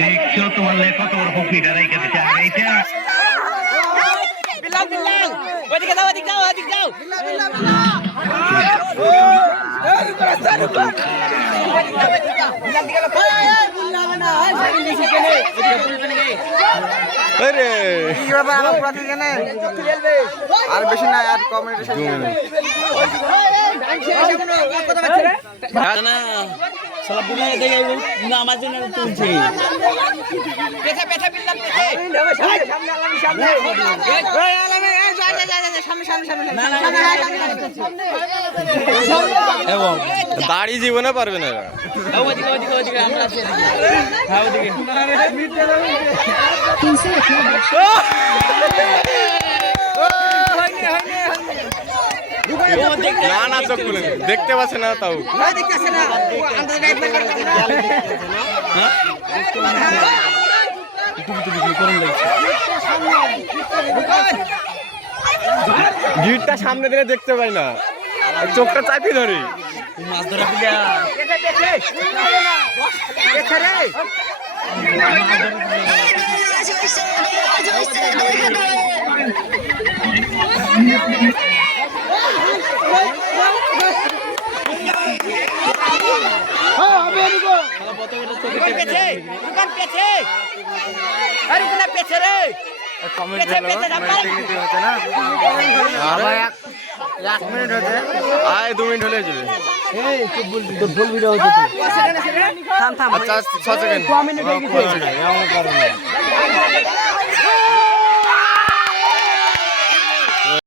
দেখছো তোমার লেখা তোমার হুকিটা রেখে দিতে আগাইটা বিলাল বিলাল ওদিকে যাও ওদিকে যাও ওদিকে যাও আরে কি বাবা আমার পুরা কি জানে আর বেশি না আর কমেন্ট শেষ না সালা বুড়ি দেখে না আমার জন্য তুলছে পেছা পেছা বিলাল পেছা সামনে আলামি সামনে ওই আলামি এই যা যা যা সামনে সামনে সামনে এবং দাড়ি জীবনে পারবে না এরা ওদিকে ওদিকে ওদিকে আমরা আছি হ্যাঁ ওদিকে না না চোখ খুলে দেখতে পাচ্ছে না তাও দেখতেছে না আন্দাজ গাইড ভিড়টা সামনে দিকে দেখতে পাই না চোখটা চাপি ধরে মাছ ধরা পিলা কমেন্ট হচ্ছে না আবার 1 মিনিট হচ্ছে আয় 2 মিনিট হলে যাবে তোর ফুল ভিডিও হচ্ছে থাম থাম আচ্ছা 6 সেকেন্ড 2 মিনিট হয়ে গেছে